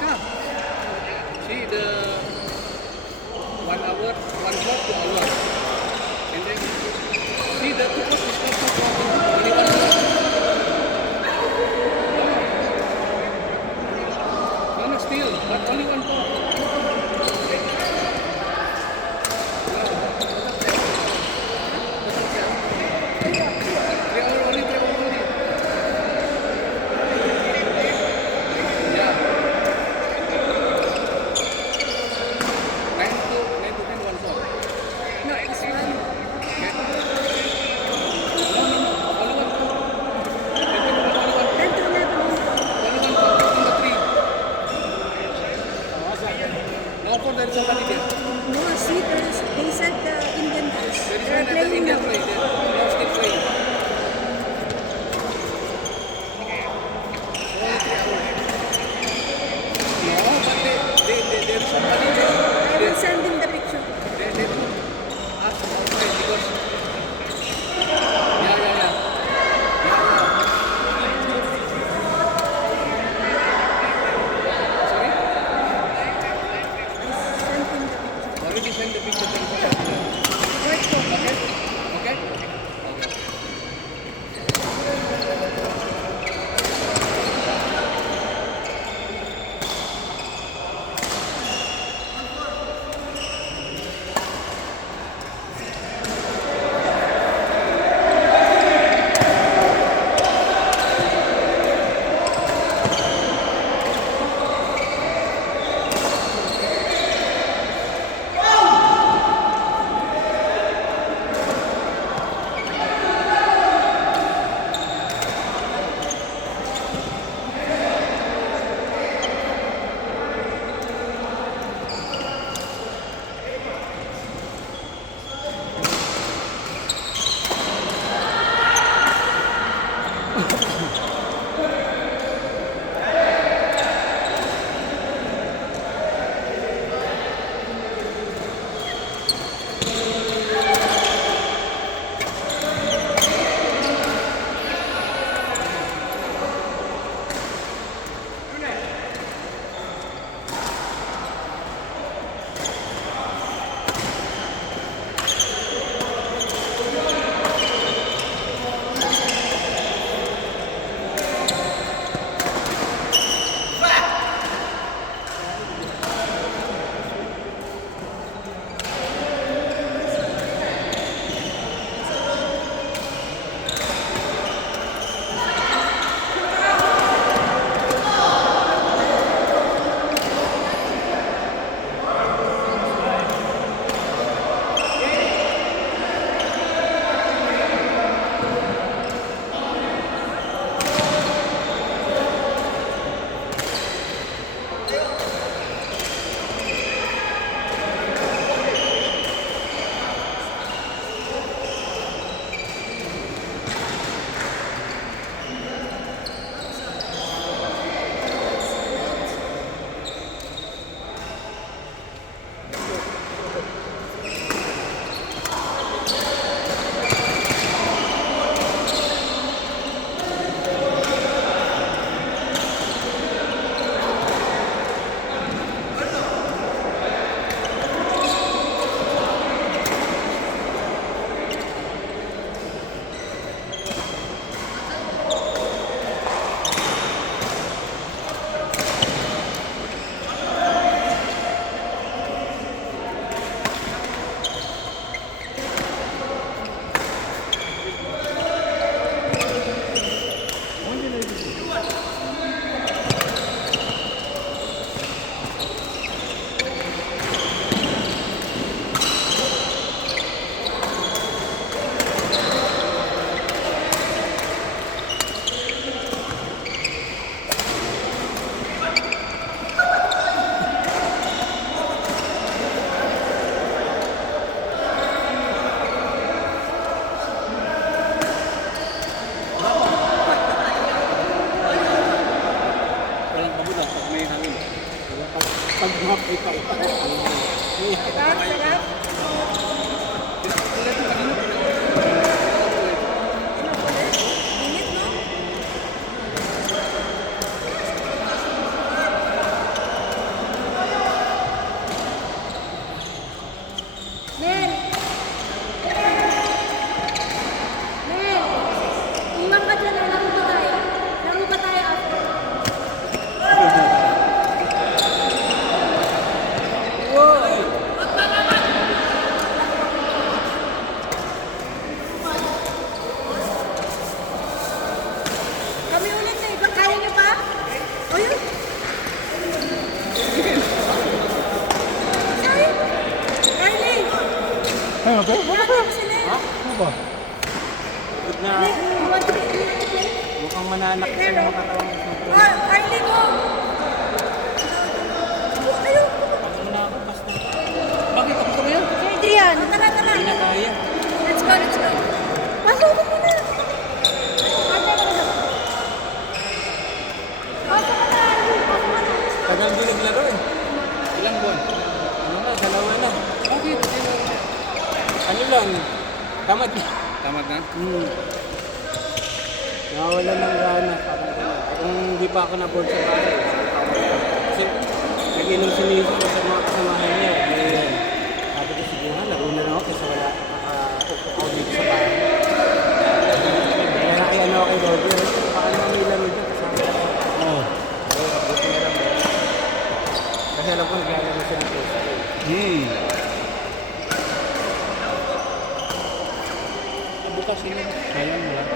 come. See the 1 hour, 1 clock, 2 hours. And then see the 2 clock is not 2 clock, only 1 clock. No, still, but only 1 clock. Somebody there. No, see, they said the Indian guys. There is They're another playing Indian now. play there. No, still playing. Only 3 hours. No, but there is somebody there. I will send him the picture. They put us outside because yeah. Sorry? Already send the picture to the okay? Okay? Okay. Pag-hap ikaw pa. Sarap, sarap. Init, no? Ano ba? Ha? Ano ba? Good na. You want to play? Mukhang mananak sa Hello? mga katawan ko. Arlie, go! Ayaw ko. Ano na ako, basta. Bakit? Tapos na ba yan? Sir Adrian. Tara, tara. Hindi na kaya. Let's go, let's go. Pasok ko muna. Pasok ka na, Arlie. Pasok ka na. Tagal din naglaro eh. Ilang buwan? Ano na, dalawa na. Bakit? Ano lang, tamad na. Tamad na? Nawala ng gana. Parang gano'n. Kung hindi pa ako na-board sa bahay. Kasi nag-inom si Niso sa mga kasamahan niya. Eh, sabi ko siguro, laro na lang ako kasi wala nakaupo ako dito sa bahay. Kaya nakiano ako kay Roger. Paano may laro dyan kasama ko. Oo. Buti na lang. Kasi alam ko naglalaro siya ng puso. Bukas yun. Kailan mo lang?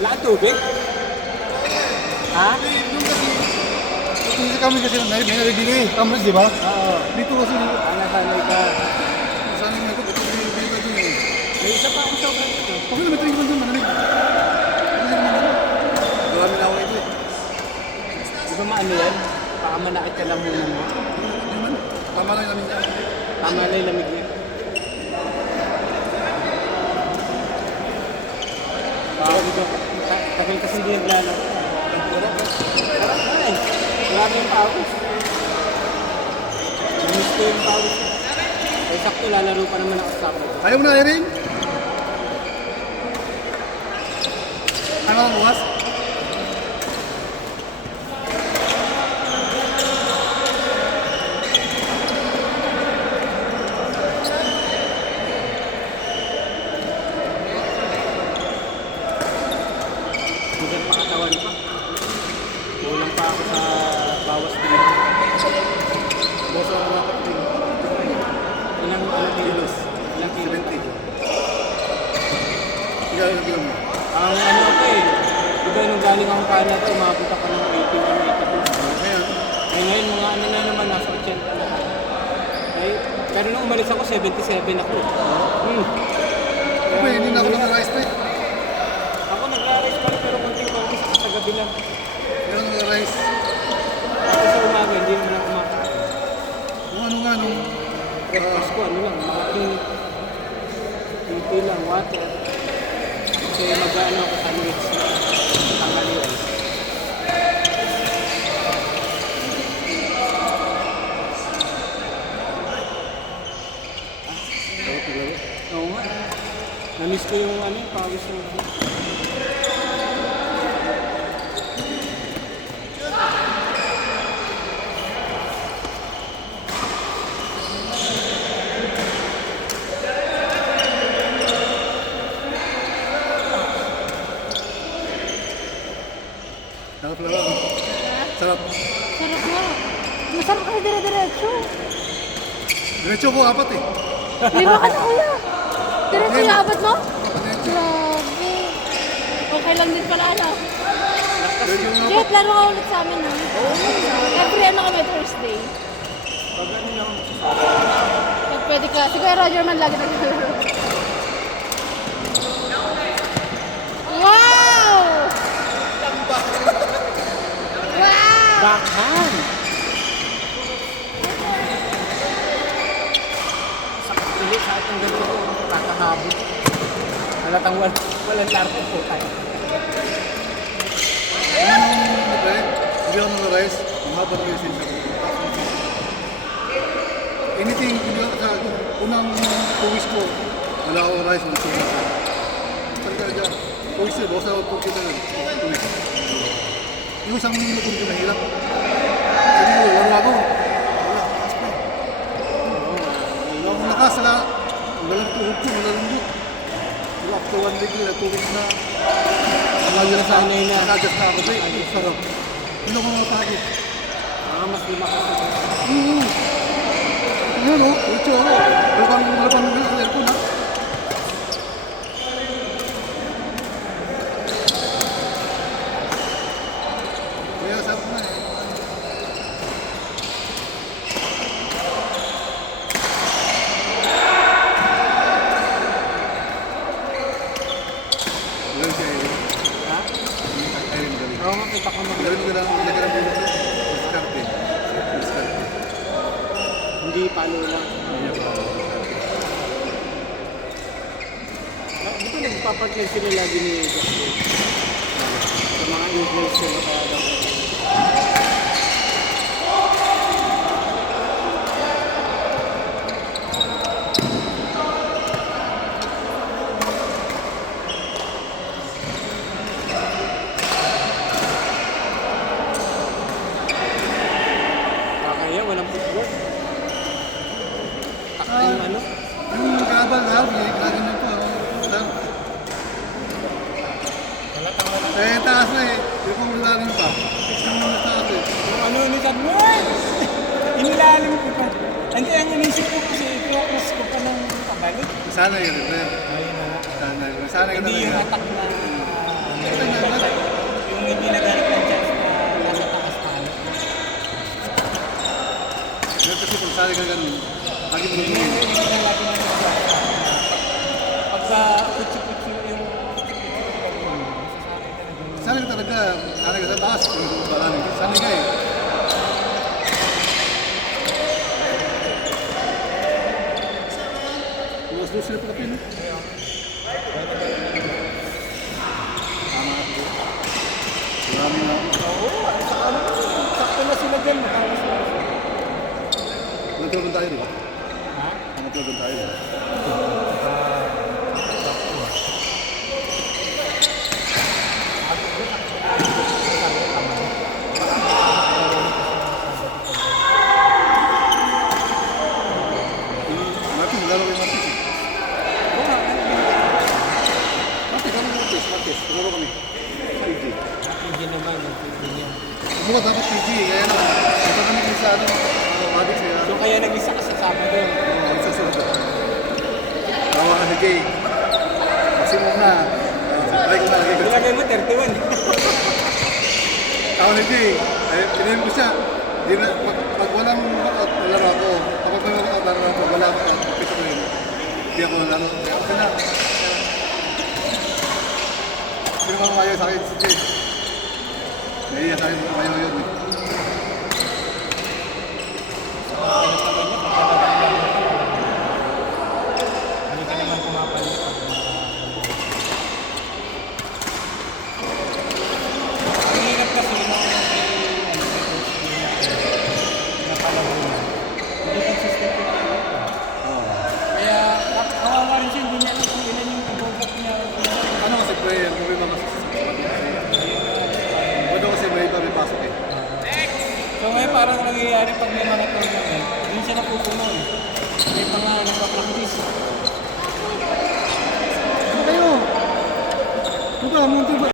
Wala kang tubig? Ha? Hindi kami kasi may narinig eh. Cameras, di ba? Oo. Dito kasi, Nasanay ka. saan yung ito? Ito yung video dun eh. May isa pa akong sobrang ito. Pag may tingin ko dun, malamig. Marami na ako ito eh. Di ba maano yan? Baka manakit ka lang muna mo. Hindi man. Tama lang yung lamig niya. Tama na yung lamig niya. Dito. Tagal kasi hindi naglalaro. Sarap na eh. Marami yung pawis. Namiss ko yung pawis. Ay sakto, lalaro pa naman ako sa akin. Ayaw mo na, Erin? Ano ang bukas? Hanggang pakatawan pa. Kulang pa ako sa bawas din. Boso ako dapat din. Ilang kilos? Ilang kilos? 70. Ikaw yung kilo mo. Ang ano ako eh. Diba nung galing akong Canada, umabot ako ng 18 Ngayon, Eh ngayon mga ano na naman, nasa 80 na. Eh, pero nung umalis ako, 77 ako. ako hindi na ako nag-rice pa eh. Ako nag-aaris pa rin, pero konting-konti sa gabi lang. Pero nag-rice. Tapos sa umaga, hindi naman ako kumakain. Kung ano nga nung... Breakfast ko, ano lang, mga tea lang, water. Kasi mag-ano ako sandwich na tanghalian. Oo nga. Na-miss ko yung ano, yung pawis ng Sarap lang. Sarap. Sarap nga. Masarap kasi dire-diretso. Diretso ko, apat eh. Lima ka na, kuya. Diretso yung abot mo? Diretso. Grabe. Okay lang din pala, ano? Diretso yung apat. Jet, laro ka ulit sa amin, ha? Every ano kami, Thursday. pag ano lang ako Pag pwede ka. Si Kuya Roger man lagi naglalaro. Wow! Wow! backhand! Sakit ulit sa ating gabi ko. Kakahabot. Halatang walang larko po tayo. Hindi ako nag-rice. Ang haba ng yung sinsa ko. Anything, hindi ako sa unang 2 weeks ko. Wala ako rice. Talaga dyan. weeks bawas na 2 weeks na. 2 weeks. Yung isang linggo ko mahirap. Sabi ko, laro ako. Wala, lakas pa. Wala akong lakas, walang tuhod ko, walang lungkot. So after 1 week na, 2 weeks na, Nasanay na. nag-adjust na ako. Sarap. Hindi ako mapagod. Mas lumakas ako. Ngayon o, ito ako. Wala pang aircon ha. Kaya sarap na eh. Galing siya eh. Ha? Galing, galing. Oo, makita ko mag... Galing ko lang, lagyan ng bulok. Diskarte. Diskarte. Hindi palo lang. Di ba nagpapartner sila lagi ni Justin? Sa mga influencer na kaya daw. Kakaya, walang football. Takbong ano? Yung kabal na harbi, lagi nito. Eh, taas na eh. Yung kung lalim pa. Yung taas eh. Yung ano ni sabi mo, inilalim ko pa. Hindi, ang inisip ko kasi, i-cross ko pa ng pabalik. Sana yun rin. Ayun na nga. Sana yun. Sana yun Hindi yung talaga. attack na, yung hindi nagalit ng chance na nasa taas pa. Pero kasi kung sana ka ganun, lagi mo Hindi ganun. na lagi na pagka kutsi-kutsi yung Sana ka talaga, sana ka sa taas. Sana ka eh. Luwas-luwas sila pala pin. Marami na ako. sakto na sila dyan, makalas na. Nagtulog tayo, di ba? Ha? Nagtulog tayo, di ba? Martin, lalo kay Martis eh. Martis, ano Martis? Martis, laro kami. PG. Hindi naman, hindi niya. Subukan dapat PG, kaya na. Ito kami kung sa ano, Martis kaya. So kaya nag-isa ka sa Sabado. Oo, isa sunod. Tawa ka si Jay. Maximum na. Try ko na, lagay ko. Nilagay mo 31. Tawa ni Jay. Ay, pinayin ko siya. Di na, pag walang knockout, laro ako. Kapag may knockout, laro ako. Wala ako. Pito ko yun. Hindi ako lalo. Kaya okay na. Sino mga mayo sa akin si Jay? Naiya sa akin mayo yun eh. Hindi ka naman kumapalit. Ang hirap kasi nung napalaro na. Hindi consistent yung ano. Oo. Kaya kawawa rin siya, hindi niya alam kung ilan yung nag-overlap niya. Ano kasi player, kung may mga Ano kasi may iba may pasok eh. So ngayon parang nangyayari pag may mga tournament, hindi siya napupuno eh. May mga nagpa-practice. Ano kayo? Ano ba? Munti ba?